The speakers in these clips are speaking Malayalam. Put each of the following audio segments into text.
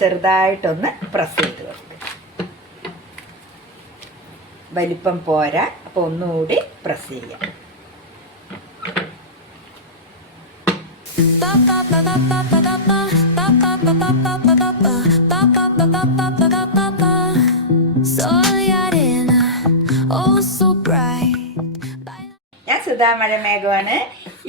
ചെറുതായിട്ടൊന്ന് പ്രസ് ചെയ്ത് കൊടുക്കുക വലിപ്പം പോരാ അപ്പോൾ ഒന്നുകൂടി പ്രസ് ചെയ്യാം. Oh. ഞാൻ സുധാമഴ മേഘമാണ്.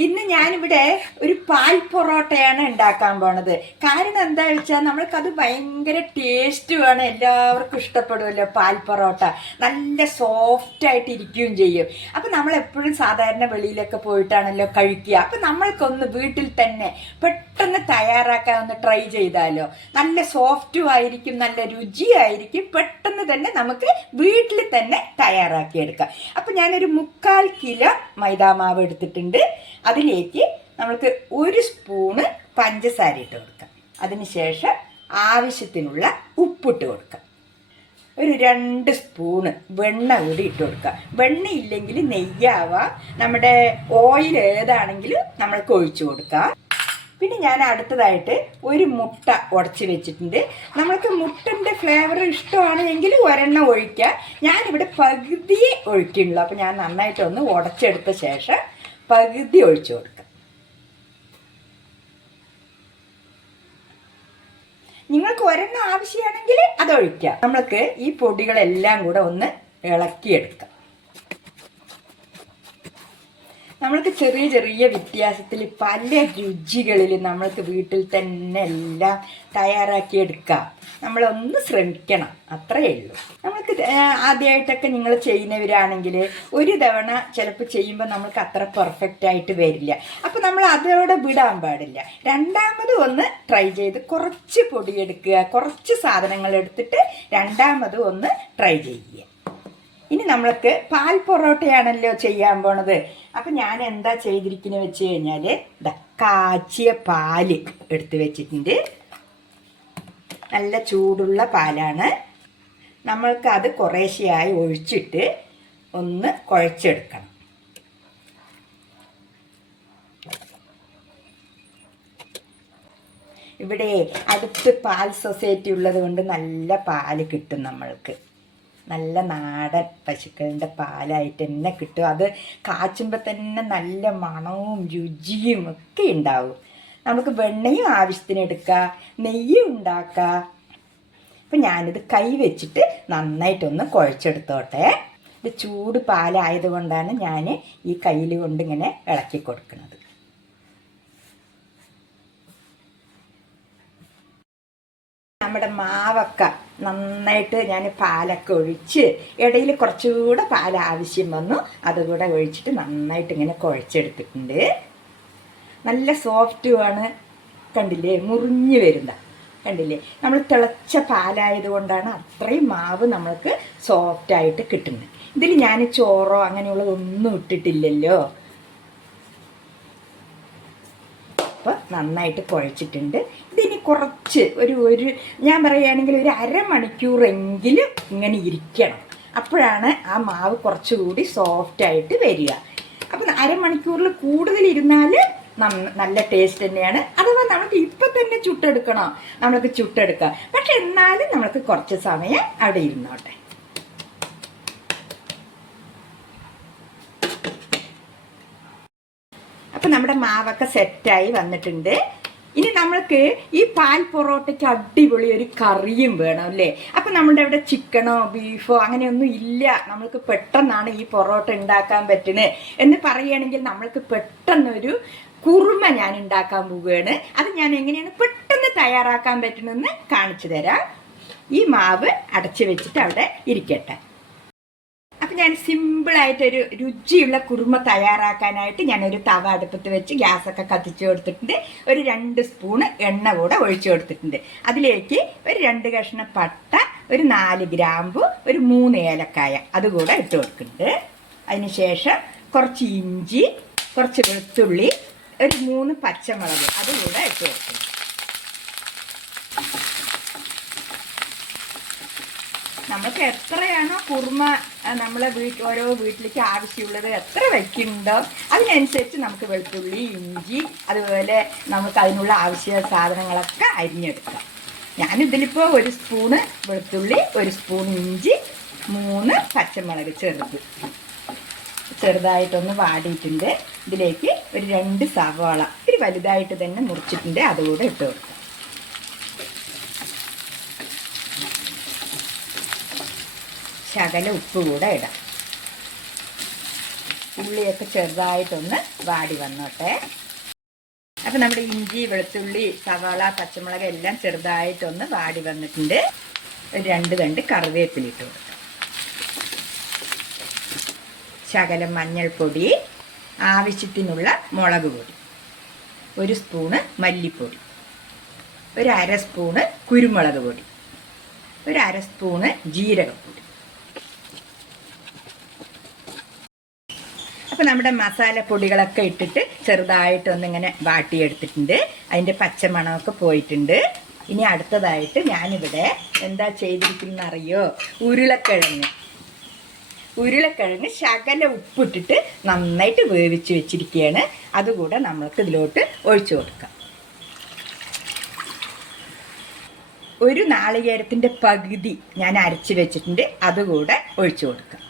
ഇന്ന് ഞാനിവിടെ ഒരു പാൽ പൊറോട്ടയാണ് ഉണ്ടാക്കാൻ പോണത്. കാരണം എന്താ വെച്ചാൽ നമ്മൾക്കത് ഭയങ്കര ടേസ്റ്റ് വേണം എല്ലാവർക്കും ഇഷ്ടപ്പെടുമല്ലോ പാൽ പൊറോട്ട. നല്ല സോഫ്റ്റ് ആയിട്ട് ഇരിക്കുകയും ചെയ്യും. അപ്പം നമ്മൾ എപ്പോഴും സാധാരണ വെളിയിലൊക്കെ പോയിട്ടാണല്ലോ കഴിക്കുക. അപ്പം നമ്മൾക്കൊന്ന് വീട്ടിൽ തന്നെ പെട്ടെന്ന് തയ്യാറാക്കാൻ ഒന്ന് ട്രൈ ചെയ്താലോ. നല്ല സോഫ്റ്റും ആയിരിക്കും നല്ല രുചിയായിരിക്കും പെട്ടെന്ന് തന്നെ നമുക്ക് വീട്ടിൽ തന്നെ തയ്യാറാക്കിയെടുക്കാം. അപ്പം ഞാനൊരു മുക്കാൽ കിലോ മൈദാമാവ് എടുത്തിട്ടുണ്ട്. അതിലേക്ക് നമ്മൾക്ക് ഒരു സ്പൂണ് പഞ്ചസാര ഇട്ട് കൊടുക്കാം. അതിനുശേഷം ആവശ്യത്തിനുള്ള ഉപ്പിട്ട് കൊടുക്കാം. ഒരു രണ്ട് സ്പൂണ് വെണ്ണ കൂടി ഇട്ട് കൊടുക്കുക വെണ്ണ ഇല്ലെങ്കിൽ നെയ്യാവാം. നമ്മുടെ ഓയിൽ ഏതാണെങ്കിലും നമ്മൾക്ക് ഒഴിച്ചു കൊടുക്കാം. പിന്നെ ഞാൻ അടുത്തതായിട്ട് ഒരു മുട്ട ഉടച്ച് വെച്ചിട്ടുണ്ട്. നമ്മൾക്ക് മുട്ടന്റെ ഫ്ലേവർ ഇഷ്ടമാണ് എങ്കിൽ ഒരെണ്ണം ഒഴിക്കുക ഞാനിവിടെ പകുതിയെ ഒഴിക്കുന്നുള്ളൂ. അപ്പോൾ ഞാൻ നന്നായിട്ടൊന്ന് ഉടച്ചെടുത്ത ശേഷം പകുതി ഒഴിച്ചു കൊടുക്കുക നിങ്ങൾക്ക് ഒരെണ്ണം ആവശ്യമാണെങ്കിൽ അത് ഒഴിക്കാം. നമ്മൾക്ക് ഈ പൊടികളെല്ലാം കൂടെ ഒന്ന് ഇളക്കിയെടുക്കാം. നമ്മൾക്ക് ചെറിയ ചെറിയ വ്യത്യാസത്തിൽ പല രുചികളിൽ നമ്മൾക്ക് വീട്ടിൽ തന്നെ എല്ലാം തയ്യാറാക്കി എടുക്കാം. നമ്മളൊന്ന് ശ്രമിക്കണം. അത്രയേ ഉള്ളൂ. നമ്മൾക്ക് ആദ്യമായിട്ടൊക്കെ നിങ്ങൾ ചെയ്യുന്നവരാണെങ്കിൽ ഒരു തവണ ചിലപ്പോൾ ചെയ്യുമ്പോൾ നമ്മൾക്ക് അത്ര പെർഫെക്റ്റ് ആയിട്ട് വരില്ല. അപ്പോൾ നമ്മൾ അതോടെ വിടാൻ പാടില്ല. രണ്ടാമത് ഒന്ന് ട്രൈ ചെയ്ത് കുറച്ച് പൊടിയെടുക്കുക. കുറച്ച് സാധനങ്ങൾ എടുത്തിട്ട് രണ്ടാമത് ഒന്ന് ട്രൈ ചെയ്യുക. ഇനി നമ്മൾക്ക് പാൽ പൊറോട്ടയാണല്ലോ ചെയ്യാൻ പോണത്. അപ്പം ഞാൻ എന്താ ചെയ്തിരിക്കുന്നത് വെച്ച് കഴിഞ്ഞാൽ കാച്ചിയ പാൽ എടുത്ത് വെച്ചിട്ടുണ്ട്. നല്ല ചൂടുള്ള പാലാണ്. നമ്മൾക്ക് അത് കുറേശ്ശെയായി ഒഴിച്ചിട്ട് ഒന്ന് കുഴച്ചെടുക്കണം. ഇവിടെ അടുത്ത് പാൽ സൊസൈറ്റി ഉള്ളത് കൊണ്ട് നല്ല പാൽ കിട്ടും നമ്മൾക്ക്. നല്ല നാടൻ പശുക്കളുടെ പാലായിട്ട് തന്നെ കിട്ടും. അത് കാച്ചുമ്പോൾ തന്നെ നല്ല മണവും രുചിയും ഒക്കെ ഉണ്ടാവും. നമുക്ക് വെണ്ണയും ആവശ്യത്തിന് എടുക്കാം നെയ്യും ഉണ്ടാക്കാം. അപ്പം ഞാനിത് കൈ വെച്ചിട്ട് നന്നായിട്ടൊന്ന് കുഴച്ചെടുത്തോട്ടെ. ഇത് ചൂട് പാലായതുകൊണ്ടാണ് ഞാൻ ഈ കയ്യിൽ കൊണ്ട് ഇങ്ങനെ ഇളക്കി കൊടുക്കുന്നത്. നമ്മുടെ മാവൊക്കെ നന്നായിട്ട് ഞാൻ പാലൊക്കെ ഒഴിച്ച് ഇടയിൽ കുറച്ചുകൂടെ പാൽ ആവശ്യം വന്നു. അതുകൂടെ ഒഴിച്ചിട്ട് നന്നായിട്ട് ഇങ്ങനെ കുഴച്ചെടുത്തിട്ടുണ്ട്. നല്ല സോഫ്റ്റുമാണ് കണ്ടില്ലേ? മുറിഞ്ഞു വരുന്ന. കണ്ടില്ലേ? നമ്മൾ തിളച്ച പാലായത് കൊണ്ടാണ് അത്രയും മാവ് നമ്മൾക്ക് സോഫ്റ്റായിട്ട് കിട്ടുന്നത്. ഇതിൽ ഞാൻ ചോറോ അങ്ങനെയുള്ളതൊന്നും ഇട്ടിട്ടില്ലല്ലോ അപ്പോൾ നന്നായിട്ട് കുഴച്ചിട്ടുണ്ട്. ഇതിന് കുറച്ച് ഒരു ഒരു ഞാൻ പറയുകയാണെങ്കിൽ ഒരു അരമണിക്കൂറെങ്കിലും ഇങ്ങനെ ഇരിക്കണം. അപ്പോഴാണ് ആ മാവ് കുറച്ചുകൂടി സോഫ്റ്റായിട്ട് വരിക. അപ്പം അരമണിക്കൂറിൽ കൂടുതൽ ഇരുന്നാൽ നല്ല ടേസ്റ്റ് തന്നെയാണ്. അഥവാ നമുക്ക് ഇപ്പം തന്നെ ചുട്ടെടുക്കണോ. നമ്മൾക്ക് ചുട്ടെടുക്കാം. പക്ഷെ എന്നാലും നമ്മൾക്ക് കുറച്ച് സമയം അവിടെ ഇരുന്നോട്ടെ. അപ്പം നമ്മുടെ മാവൊക്കെ സെറ്റായി വന്നിട്ടുണ്ട്. ഇനി നമ്മൾക്ക് ഈ പാൽ പൊറോട്ടയ്ക്ക് അടിപൊളി ഒരു കറിയും വേണം അല്ലേ? അപ്പം നമ്മുടെ ഇവിടെ ചിക്കനോ ബീഫോ അങ്ങനെയൊന്നും ഇല്ല. നമ്മൾക്ക് പെട്ടെന്നാണ് ഈ പൊറോട്ട ഉണ്ടാക്കാൻ പറ്റുന്നത് എന്ന് പറയുകയാണെങ്കിൽ നമ്മൾക്ക് പെട്ടെന്നൊരു കുറുമ ഞാൻ ഉണ്ടാക്കാൻ പോവുകയാണ്. അത് ഞാൻ എങ്ങനെയാണ് പെട്ടെന്ന് തയ്യാറാക്കാൻ പറ്റണമെന്ന് കാണിച്ചു തരാം. ഈ മാവ് അടച്ചു വെച്ചിട്ട് അവിടെ ഇരിക്കട്ടെ. അപ്പം ഞാൻ സിമ്പിളായിട്ടൊരു രുചിയുള്ള കുറുമ തയ്യാറാക്കാനായിട്ട് ഞാനൊരു തവ അടുപ്പത്ത് വെച്ച് ഗ്യാസൊക്കെ കത്തിച്ചു കൊടുത്തിട്ടുണ്ട്. ഒരു രണ്ട് സ്പൂണ് എണ്ണ കൂടെ ഒഴിച്ചു കൊടുത്തിട്ടുണ്ട്. അതിലേക്ക് ഒരു രണ്ട് കഷ്ണം പട്ട ഒരു നാല് ഗ്രാമ്പു ഒരു മൂന്ന് ഏലക്കായ അതുകൂടെ ഇട്ട് കൊടുക്കുന്നുണ്ട്. അതിനുശേഷം കുറച്ച് ഇഞ്ചി കുറച്ച് വെളുത്തുള്ളി ഒരു മൂന്ന് പച്ചമുളക് അതുകൂടെ ഇട്ട് കൊടുക്കുന്നു നമുക്ക് എത്രയാണോ കുറുമ നമ്മളെ വീട്ടിൽ ഓരോ വീട്ടിലേക്ക് ആവശ്യമുള്ളത് എത്ര വയ്ക്കുന്നുണ്ടോ അതിനനുസരിച്ച് നമുക്ക് വെളുത്തുള്ളി ഇഞ്ചി അതുപോലെ നമുക്ക് അതിനുള്ള ആവശ്യ സാധനങ്ങളൊക്കെ അരിഞ്ഞെടുക്കാം. ഞാനിതിലിപ്പോൾ ഒരു സ്പൂണ് വെളുത്തുള്ളി ഒരു സ്പൂൺ ഇഞ്ചി മൂന്ന് പച്ചമുളക് ചെറുത്. ചെറുതായിട്ടൊന്ന് വാടിയിട്ടുണ്ട്. ഇതിലേക്ക് ഒരു രണ്ട് സവാള ഒരു വലുതായിട്ട് തന്നെ മുറിച്ചിട്ടുണ്ട്. അതുകൂടെ ഇട്ട് കൊടുക്കാം. ശകല ഉപ്പ് കൂടെ ഇടാം. ഉള്ളിയൊക്കെ ചെറുതായിട്ടൊന്ന് വാടി വന്നോട്ടെ. അപ്പം നമ്മുടെ ഇഞ്ചി വെളുത്തുള്ളി സവാള പച്ചമുളക് എല്ലാം ചെറുതായിട്ടൊന്ന് വാടി വന്നിട്ടുണ്ട്. രണ്ട് തണ്ട് കറിവേപ്പിലിട്ട് കൊടുക്കാം. ശകലം മഞ്ഞൾപ്പൊടി ആവശ്യത്തിനുള്ള മുളക് പൊടി ഒരു സ്പൂണ് മല്ലിപ്പൊടി ഒരു അര സ്പൂണ് കുരുമുളക് പൊടി ഒരു അര സ്പൂണ് ജീരകപ്പൊടി. അപ്പോൾ നമ്മുടെ മസാലപ്പൊടികളൊക്കെ ഇട്ടിട്ട് ചെറുതായിട്ട് ചെറുതായിട്ടൊന്നിങ്ങനെ വാട്ടിയെടുത്തിട്ടുണ്ട്. അതിന്റെ പച്ചമണമൊക്കെ പോയിട്ടുണ്ട്. ഇനി അടുത്തതായിട്ട് ഞാനിവിടെ എന്താ ചെയ്തിരിക്കുന്ന അറിയോ ഉരുളക്കിഴങ്ങ്. ഉരുളക്കിഴങ്ങ് ശകല ഉപ്പിട്ടിട്ട് നന്നായിട്ട് വേവിച്ച് വെച്ചിരിക്കുകയാണ്. അതുകൂടെ നമ്മൾക്ക് ഇതിലോട്ട് ഒഴിച്ചു കൊടുക്കാം. ഒരു നാളികേരത്തിന്റെ പകുതി ഞാൻ അരച്ച് വെച്ചിട്ടുണ്ട്. അതുകൂടെ ഒഴിച്ചു കൊടുക്കാം.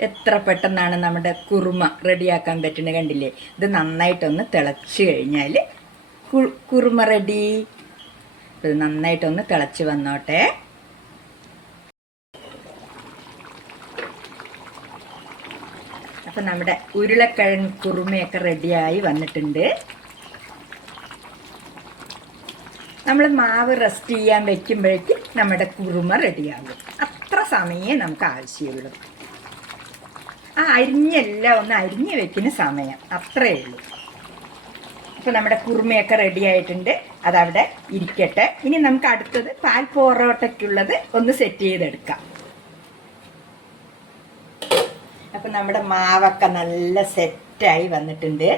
എത്ര പെട്ടെന്നാണ് നമ്മുടെ കുറുമ റെഡിയാക്കാൻ പറ്റുന്നത് കണ്ടില്ലേ? ഇത് നന്നായിട്ടൊന്ന് തിളച്ച് കഴിഞ്ഞാൽ കുറുമ റെഡി. ഇത് നന്നായിട്ടൊന്ന് തിളച്ച് വന്നോട്ടെ. അപ്പം നമ്മുടെ ഉരുളക്കിഴങ്ങ് കുറുമയൊക്കെ റെഡിയായി വന്നിട്ടുണ്ട്. നമ്മൾ മാവ് റെസ്റ്റ് ചെയ്യാൻ വെക്കുമ്പോഴേക്കും നമ്മുടെ കുറുമ റെഡിയാകും. അത്ര സമയമേ നമുക്ക് ആവശ്യമുള്ളൂ. ആ അരിഞ്ഞെല്ലാം ഒന്ന് അരിഞ്ഞ് വെക്കുന്ന സമയം. അത്രേ ഉള്ളൂ. അപ്പോൾ നമ്മുടെ കുറുമയൊക്കെ റെഡി ആയിട്ടുണ്ട്. അതവിടെ ഇരിക്കട്ടെ. ഇനി നമുക്ക് അടുത്തത് പാൽ പൊറോട്ടയ്ക്കുള്ളത് ഒന്ന് സെറ്റ് ചെയ്തെടുക്കാം. അപ്പം നമ്മുടെ മാവൊക്കെ നല്ല സെറ്റായി വന്നിട്ടുണ്ട്.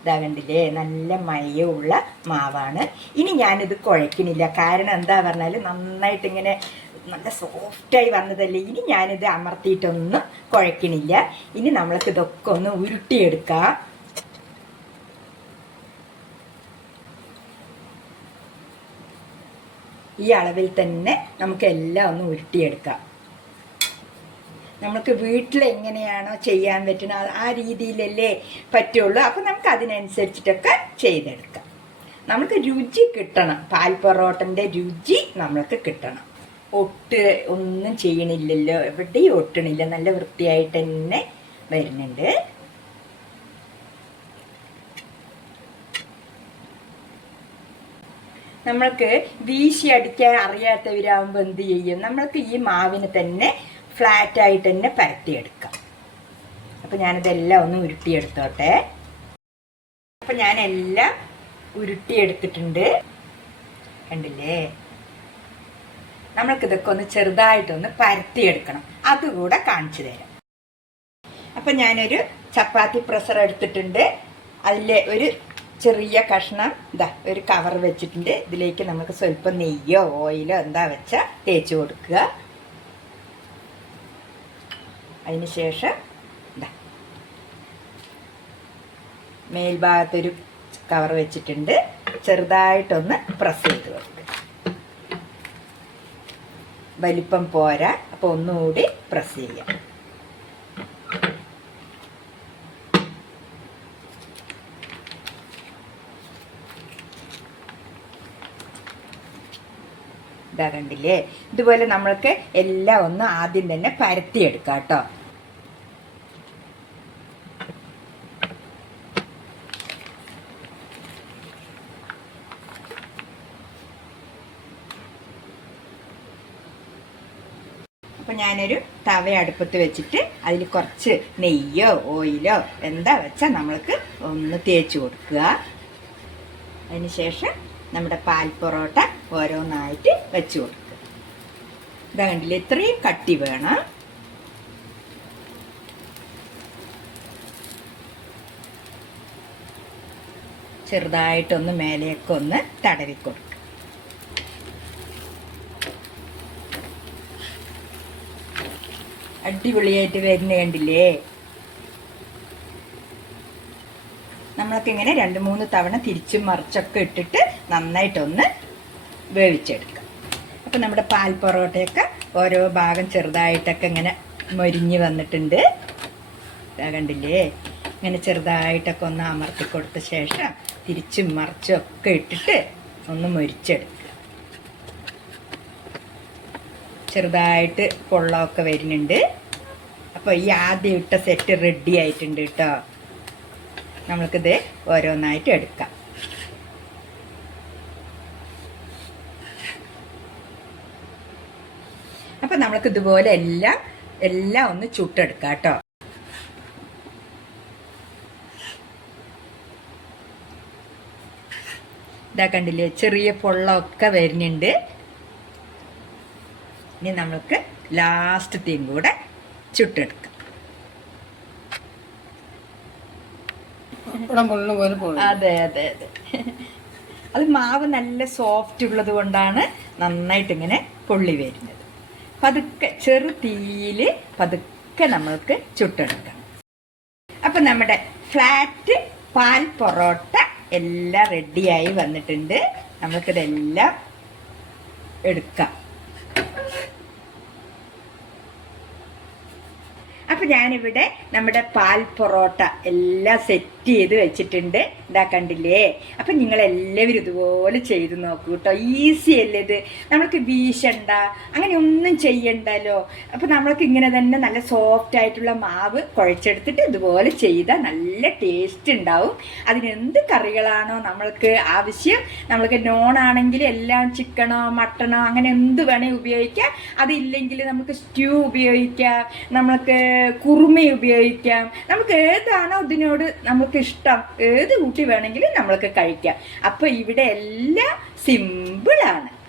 ഇതാ കണ്ടില്ലേ? നല്ല മയമുള്ള മാവാണ്. ഇനി ഞാനിത് കുഴക്കണില്ല കാരണം എന്താ പറഞ്ഞാൽ നന്നായിട്ട് ഇങ്ങനെ നല്ല സോഫ്റ്റായി വന്നതല്ലേ? ഇനി ഞാനിത് അമർത്തിയിട്ടൊന്നും കുഴക്കണില്ല. ഇനി നമ്മൾക്ക് ഇതൊക്കെ ഒന്ന് ഉരുട്ടിയെടുക്കാം. ഈ അളവിൽ തന്നെ നമുക്ക് എല്ലാം ഒന്ന് ഉരുട്ടിയെടുക്കാം. നമുക്ക് വീട്ടിൽ എങ്ങനെയാണോ ചെയ്യാൻ പറ്റുന്നത് ആ രീതിയിലല്ലേ പറ്റുള്ളൂ. അപ്പം നമുക്ക് അതിനനുസരിച്ചിട്ടൊക്കെ ചെയ്തെടുക്കാം. നമുക്ക് രുചി കിട്ടണം. പാൽ പൊറോട്ടന്റെ രുചി നമ്മൾക്ക് കിട്ടണം. ഒട്ട് ഒന്നും ചെയ്യണില്ലല്ലോ. എവിടെയും ഒട്ടണില്ല. നല്ല വൃത്തിയായിട്ട് തന്നെ വരുന്നുണ്ട്. നമ്മൾക്ക് വീശി അടിക്കാൻ അറിയാത്തവരാകുമ്പോൾ എന്ത് ചെയ്യും? നമ്മൾക്ക് ഈ മാവിനെ തന്നെ ഫ്ലാറ്റായിട്ട് തന്നെ പരത്തിയെടുക്കാം. അപ്പം ഞാനിതെല്ലാം ഒന്ന് ഉരുട്ടിയെടുത്തോട്ടെ. അപ്പം ഞാനെല്ലാം ഉരുട്ടിയെടുത്തിട്ടുണ്ട്. കണ്ടില്ലേ? നമ്മൾക്ക് ഇതൊക്കെ ഒന്ന് ചെറുതായിട്ടൊന്ന് പരത്തിയെടുക്കണം. അതുകൂടെ കാണിച്ചു തരാം. അപ്പം ഞാനൊരു ചപ്പാത്തി പ്രസർ എടുത്തിട്ടുണ്ട്. അതിലെ ഒരു ചെറിയ കഷ്ണം ഇതാ ഒരു കവർ വെച്ചിട്ടുണ്ട്. ഇതിലേക്ക് നമുക്ക് സ്വല്പം നെയ്യോ ഓയിലോ എന്താ വെച്ചാൽ തേച്ച് കൊടുക്കുക. അതിന് ശേഷം ഇതാ മേൽഭാഗത്തൊരു കവർ വെച്ചിട്ടുണ്ട്. ചെറുതായിട്ടൊന്ന് പ്രസ് ചെയ്ത് കൊടുക്കുക. വലിപ്പം പോരാ. അപ്പോൾ ഒന്നുകൂടി പ്രസ് ചെയ്യാം. ഇതാ കണ്ടില്ലേ? ഇതുപോലെ നമ്മൾക്ക് എല്ലാം ഒന്ന് ആദ്യം തന്നെ പരത്തിയെടുക്കാം കേട്ടോ അപ്പം ഞാനൊരു തവ അടുപ്പത്ത് വെച്ചിട്ട് അതിൽ കുറച്ച് നെയ്യോ ഓയിലോ എന്താ വെച്ചാൽ നമ്മൾക്ക് ഒന്ന് തേച്ച് കൊടുക്കുക. അതിനുശേഷം നമ്മുടെ പാൽ പൊറോട്ട ഓരോന്നായിട്ട് വെച്ച് കൊടുക്കുക. ഇതാ കണ്ടില്ലേ ഇത്രയും കട്ടി വേണം. ചെറുതായിട്ടൊന്ന് മേലെയൊക്കെ ഒന്ന് തടവി അടിപൊളിയായിട്ട് വരുന്ന കണ്ടില്ലേ? നമ്മളൊക്കെ ഇങ്ങനെ രണ്ട് മൂന്ന് തവണ തിരിച്ചും മറിച്ചൊക്കെ ഇട്ടിട്ട് നന്നായിട്ടൊന്ന് വേവിച്ചെടുക്കാം. അപ്പം നമ്മുടെ പാൽ പൊറോട്ടയൊക്കെ ഓരോ ഭാഗം ചെറുതായിട്ടൊക്കെ ഇങ്ങനെ മൊരിഞ്ഞ് വന്നിട്ടുണ്ട്. കണ്ടില്ലേ? ഇങ്ങനെ ചെറുതായിട്ടൊക്കെ ഒന്ന് അമർത്തി കൊടുത്ത ശേഷം തിരിച്ചും മറിച്ചും ഒക്കെ ഇട്ടിട്ട് ഒന്ന് മൊരിച്ചെടുക്കുക ചെറുതായിട്ട് പൊള്ളമൊക്കെ വരുന്നുണ്ട്. അപ്പോൾ ഈ ആദ്യം ഇട്ട സെറ്റ് റെഡി ആയിട്ടുണ്ട് കേട്ടോ നമ്മൾക്കിത് ഓരോന്നായിട്ട് എടുക്കാം. അപ്പം നമ്മൾക്ക് ഇതുപോലെ എല്ലാം എല്ലാം ഒന്ന് ചുട്ടെടുക്കാം കേട്ടോ ഇതാ കണ്ടില്ലേ ചെറിയ പൊള്ളമൊക്കെ വരുന്നുണ്ട്. ഇനി നമ്മൾക്ക് ലാസ്റ്റത്തെയും കൂടെ ചുട്ടെടുക്കാം. അതെ അതെ അതെ. അത് മാവ് നല്ല സോഫ്റ്റ് ഉള്ളത് കൊണ്ടാണ് നന്നായിട്ട് ഇങ്ങനെ പൊള്ളി വരുന്നത്. പതുക്കെ ചെറു തീയിൽ പതുക്കെ നമ്മൾക്ക് ചുട്ടെടുക്കാം. അപ്പം നമ്മുടെ ഫ്ലാറ്റ് പാൽ പൊറോട്ട എല്ലാം റെഡിയായി വന്നിട്ടുണ്ട്. നമ്മൾക്കിതെല്ലാം എടുക്കാം. അപ്പം ഞാനിവിടെ നമ്മുടെ പാൽ പൊറോട്ട എല്ലാം സെറ്റ് ചെയ്ത് വെച്ചിട്ടുണ്ട്. ഇതാ കണ്ടില്ലേ? അപ്പം നിങ്ങൾ എല്ലാവരും ഇതുപോലെ ചെയ്ത് നോക്കൂ കേട്ടോ. ഈസി അല്ലേ ഇത്? നമ്മൾക്ക് വീശണ്ട അങ്ങനെ ഒന്നും ചെയ്യണ്ടല്ലോ. അപ്പം നമ്മൾക്ക് ഇങ്ങനെ തന്നെ നല്ല സോഫ്റ്റ് ആയിട്ടുള്ള മാവ് കുഴച്ചെടുത്തിട്ട് ഇതുപോലെ ചെയ്താൽ നല്ല ടേസ്റ്റ് ഉണ്ടാവും. അതിനെന്ത് കറികളാണോ നമ്മൾക്ക് ആവശ്യം നമ്മൾക്ക് നോൺ ആണെങ്കിൽ എല്ലാം ചിക്കണോ മട്ടണോ അങ്ങനെ എന്ത് വേണേ ഉപയോഗിക്കാം. അതില്ലെങ്കിൽ നമുക്ക് സ്റ്റ്യൂ ഉപയോഗിക്കാം നമ്മൾക്ക് കുറുമ ഉപയോഗിക്കാം. നമുക്ക് ഏതാണോ ഇതിനോട് നമുക്ക് ഇഷ്ടം ഏത് കൂട്ടി വേണമെങ്കിലും നമ്മൾക്ക് കഴിക്കാം. അപ്പോൾ ഇവിടെ എല്ലാം സിമ്പിളാണ്